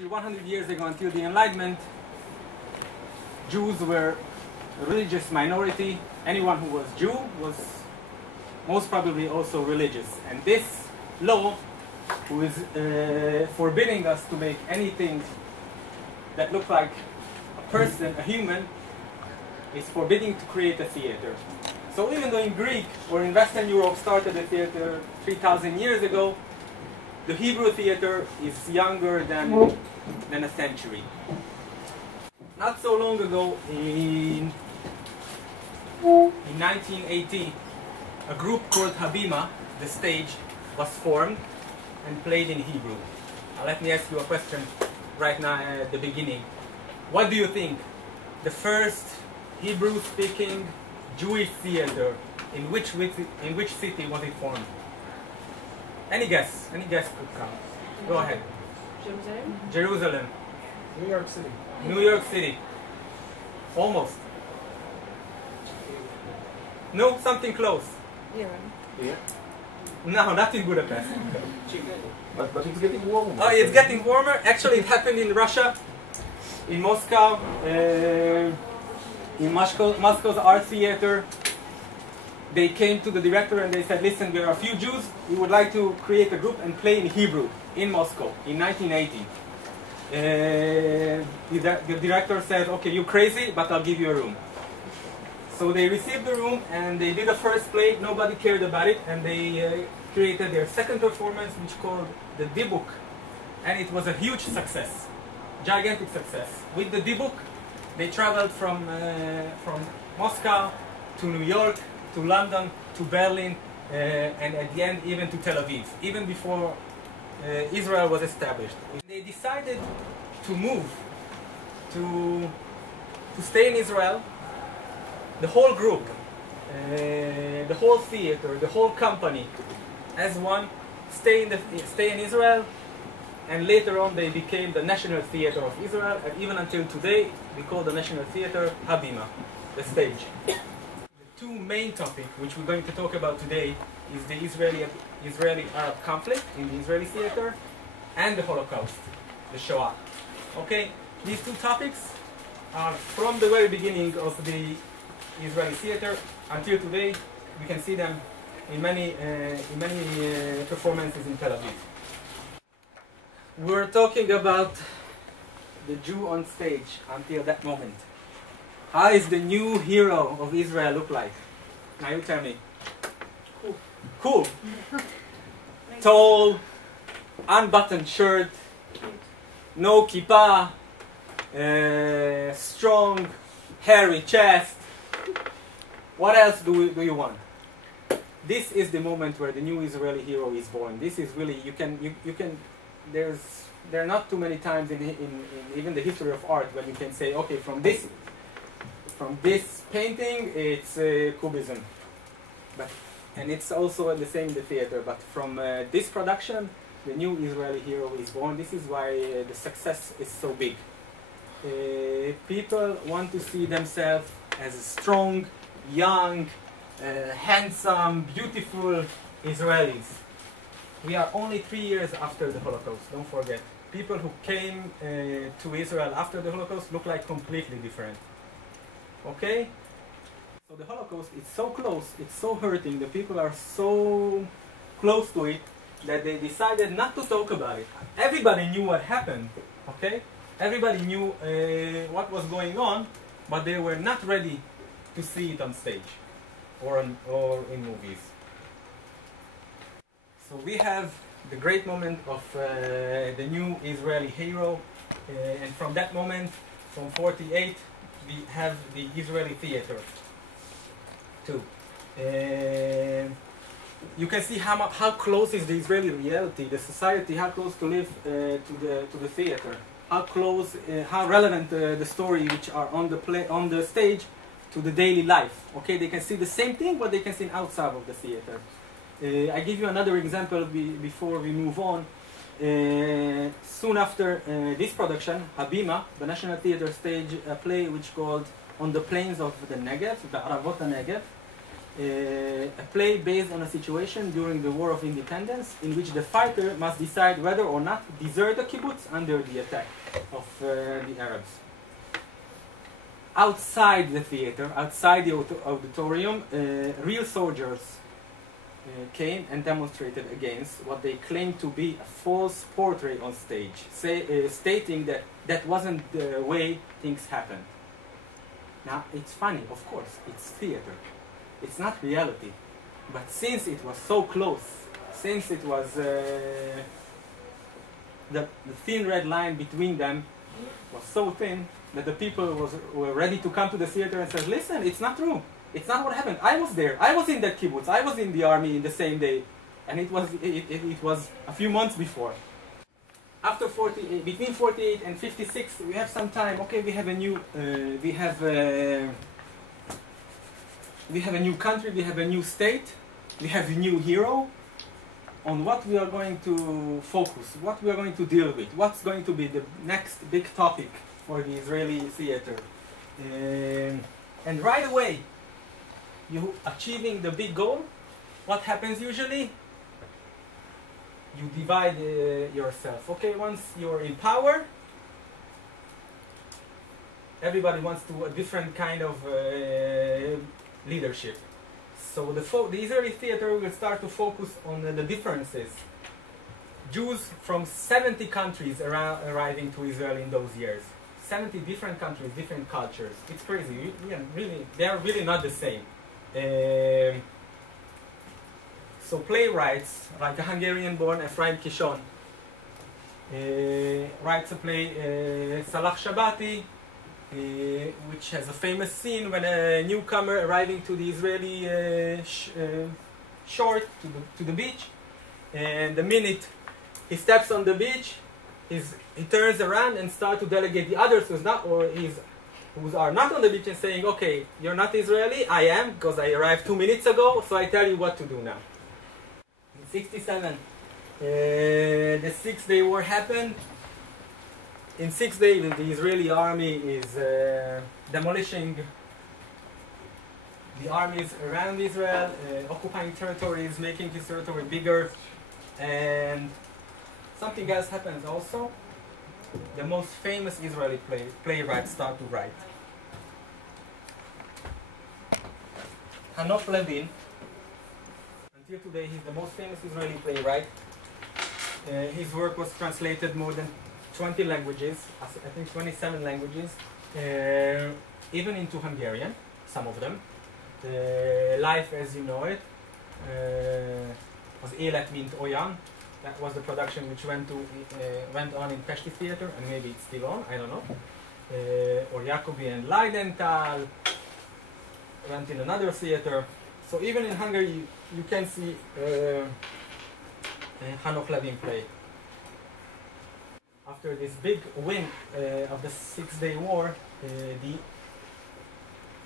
Until 100 years ago, until the Enlightenment, Jews were a religious minority. Anyone who was Jew was most probably also religious. And this law, who is forbidding us to make anything that looked like a person, a human, is forbidding to create a theater. So even though in Greek or in Western Europe started a theater 3,000 years ago, the Hebrew theater is younger than a century. Not so long ago, in 1980, a group called Habima, the stage, was formed and played in Hebrew. Now let me ask you a question right now at the beginning. What do you think? The first Hebrew-speaking Jewish theater, in which city was it formed? Any guess? Any guess could count. Go ahead. Jerusalem? Jerusalem. New York City. New York City. Almost. No, something close. Iran. Yeah. No, not in Budapest. But it's getting warmer. Oh, it's getting warmer. Actually, it happened in Russia, in Moscow, in Moscow's art theater. They came to the director and they said, listen, we are a few Jews, we would like to create a group and play in Hebrew in Moscow in 1980. The director said, okay, you're crazy, but I'll give you a room. So they received the room and they did a first play, nobody cared about it, and they created their second performance, which called the Dibuk, and it was a huge success, gigantic success. With the Dibuk, they traveled from Moscow to New York, to London, to Berlin, and at the end even to Tel Aviv, even before Israel was established. They decided to move, to stay in Israel. The whole group, the whole theater, the whole company, as one, stay in Israel, and later on they became the National Theater of Israel, and even until today we call the National Theater Habima, the stage. The two main topics which we're going to talk about today is the Israeli-Arab conflict in the Israeli theater and the Holocaust, the Shoah. Okay, these two topics are from the very beginning of the Israeli theater until today. We can see them in many performances in Tel Aviv. We're talking about the Jew on stage until that moment. How is the new hero of Israel look like? Now you tell me. Cool. Tall, unbuttoned shirt, no kippah, strong, hairy chest. What else do you want? This is the moment where the new Israeli hero is born. This is really, there are not too many times in even the history of art when you can say, okay, from this painting it's Cubism, and it's also the same in the theater. But from this production, the new Israeli hero is born. This is why the success is so big. People want to see themselves as strong, young, handsome, beautiful Israelis. We are only 3 years after the Holocaust, don't forget. People who came to Israel after the Holocaust look like completely different. Okay? So the Holocaust is so close, it's so hurting, the people are so close to it that they decided not to talk about it. Everybody knew what happened, okay? Everybody knew what was going on, but they were not ready to see it on stage or in movies. So we have the great moment of the new Israeli hero, and from that moment, from 48, we have the Israeli theater too. You can see how close is the Israeli reality, the society, how close to live to the theater, how close, how relevant the story which are on the stage to the daily life. Okay, they can see the same thing, but they can see outside of the theater. I give you another example before we move on. Soon after this production, Habima, the National Theatre, staged a play which called On the Plains of the Negev, Be'aravot HaNegev. a play based on a situation during the War of Independence in which the fighter must decide whether or not to desert the kibbutz under the attack of the Arabs. Outside the theater, outside the auditorium, real soldiers came and demonstrated against what they claimed to be a false portrait on stage, stating that that wasn't the way things happened. Now, it's funny, of course, it's theater. It's not reality. But since it was so close, since it was the thin red line between them was so thin that the people were ready to come to the theater and said, listen, it's not true. It's not what happened. I was there. I was in that kibbutz. I was in the army in the same day. And it was a few months before. After between 48 and 56, we have some time. Okay, we have a new, we have a new country. We have a new state. We have a new hero. On what we are going to focus, what we are going to deal with, what's going to be the next big topic for the Israeli theater. And right away, you achieving the big goal, what happens usually? You divide yourself. Okay, once you're in power, everybody wants to a different kind of leadership. So the Israeli theater will start to focus on the differences. Jews from 70 countries arriving to Israel in those years. 70 different countries, different cultures. It's crazy. They are really not the same. So playwrights, like a Hungarian-born Ephraim Kishon, writes a play, Salah Shabati, which has a famous scene when a newcomer arriving to the Israeli shore, to the beach, and the minute he steps on the beach, he turns around and starts to delegate the others who are not on the beach and saying, okay, you're not Israeli, I am, because I arrived 2 minutes ago, so I tell you what to do now. In 67, the 6-Day War happened. In 6 days, the Israeli army is demolishing the armies around Israel, occupying territories, making his territory bigger, and something else happens also. The most famous Israeli playwrights start to write. Hanoch Levin, until today he's the most famous Israeli playwright. His work was translated more than 20 languages, I think 27 languages, even into Hungarian, some of them. Life as You Know It, Az Élet Mint Olyan, that was the production which went on in Pesti Theater, and maybe it's still on, I don't know. Or Jacobi and Leidenthal went in another theater. So even in Hungary you can see Hanoch Levin play. After this big win of the 6-Day War, the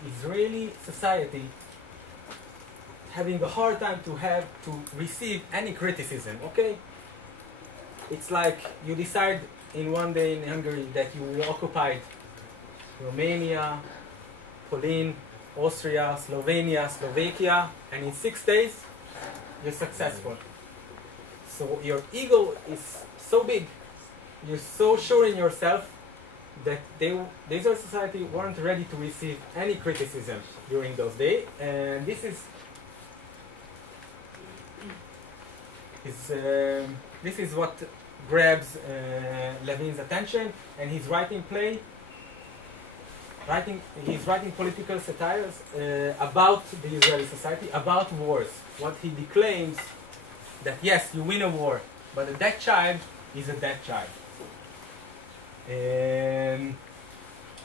Israeli society having a hard time to receive any criticism, okay? It's like you decide in one day in Hungary that you occupied Romania, Poland, Austria, Slovenia, Slovakia, and in 6 days you're successful. So your ego is so big, you're so sure in yourself that the Israeli society weren't ready to receive any criticism during those days, and this is what grabs Levin's attention, and he's writing political satires about the Israeli society, about wars. What he declaims that yes, you win a war, but a dead child is a dead child.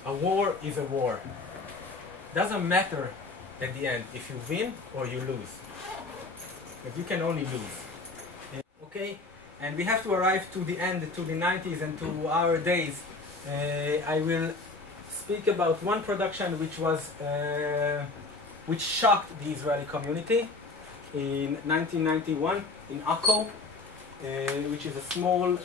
A war is a war. Doesn't matter at the end if you win or you lose, but you can only lose. Okay, and we have to arrive to the end, to the 90s and to our days. I will speak about one production which shocked the Israeli community in 1991 in Akko, which is a small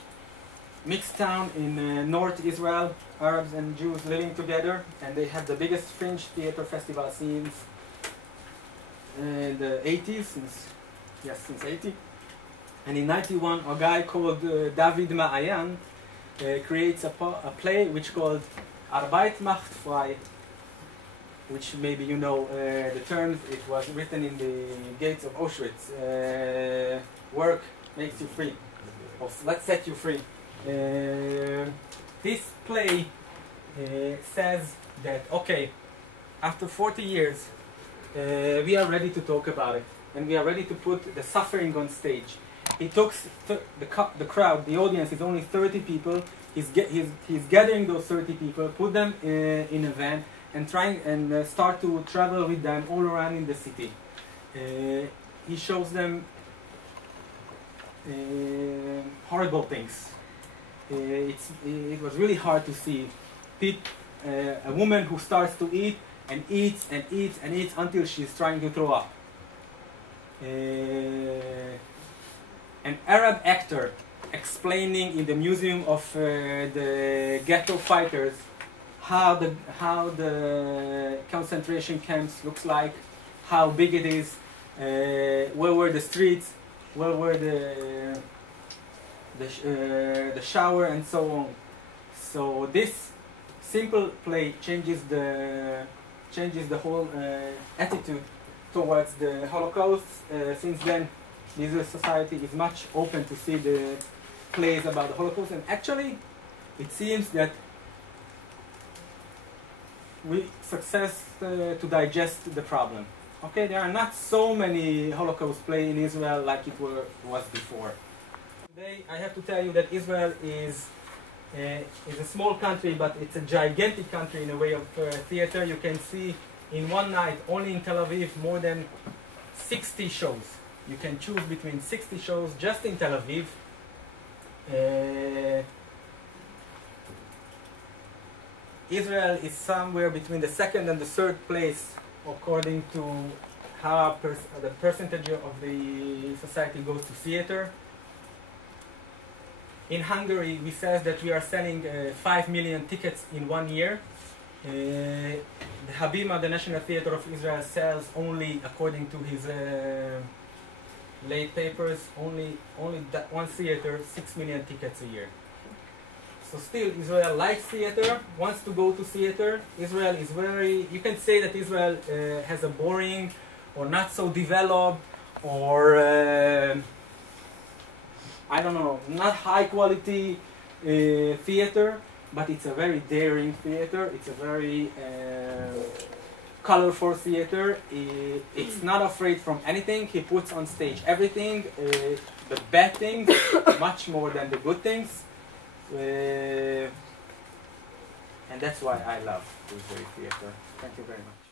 mixed town in North Israel, Arabs and Jews living together, and they have the biggest fringe theater festival scenes the 80s, since 80. And in 91, a guy called David Ma'ayan creates a play which called Arbeit macht frei, which maybe you know the terms. It was written in the gates of Auschwitz. Work makes you free, or let's set you free. This play says that, okay, after 40 years, we are ready to talk about it, and we are ready to put the suffering on stage. He took the crowd, the audience is only 30 people. He's gathering those 30 people, put them in a van, and start to travel with them all around in the city. He shows them horrible things. It was really hard to see. A woman who starts to eat and eats and eats and eats until she's trying to throw up. An Arab actor explaining in the museum of the ghetto fighters how the concentration camps looks like, how big it is, where were the streets, where were the shower, and so on. So this simple play changes the whole attitude towards the Holocaust. Since then, the Israeli society is much open to see the plays about the Holocaust, and actually, it seems that we success to digest the problem. Okay, there are not so many Holocaust plays in Israel like it was before. Today, I have to tell you that Israel is a small country, but it's a gigantic country in a way of theater. You can see in one night, only in Tel Aviv, more than 60 shows. You can choose between 60 shows just in Tel Aviv. Israel is somewhere between the second and the third place according to how the percentage of the society goes to theater. In Hungary, we say that we are selling 5 million tickets in 1 year. The Habima, the National Theatre of Israel, sells only, according to his late papers, only that one theater, 6 million tickets a year. So still, Israel likes theater, wants to go to theater. Israel is you can say that Israel has a boring or not so developed or I don't know, not high quality theater, but it's a very daring theater. It's a very colorful theater. It's not afraid from anything. He puts on stage everything, the bad things, much more than the good things. And that's why I love Israeli theater. Thank you very much.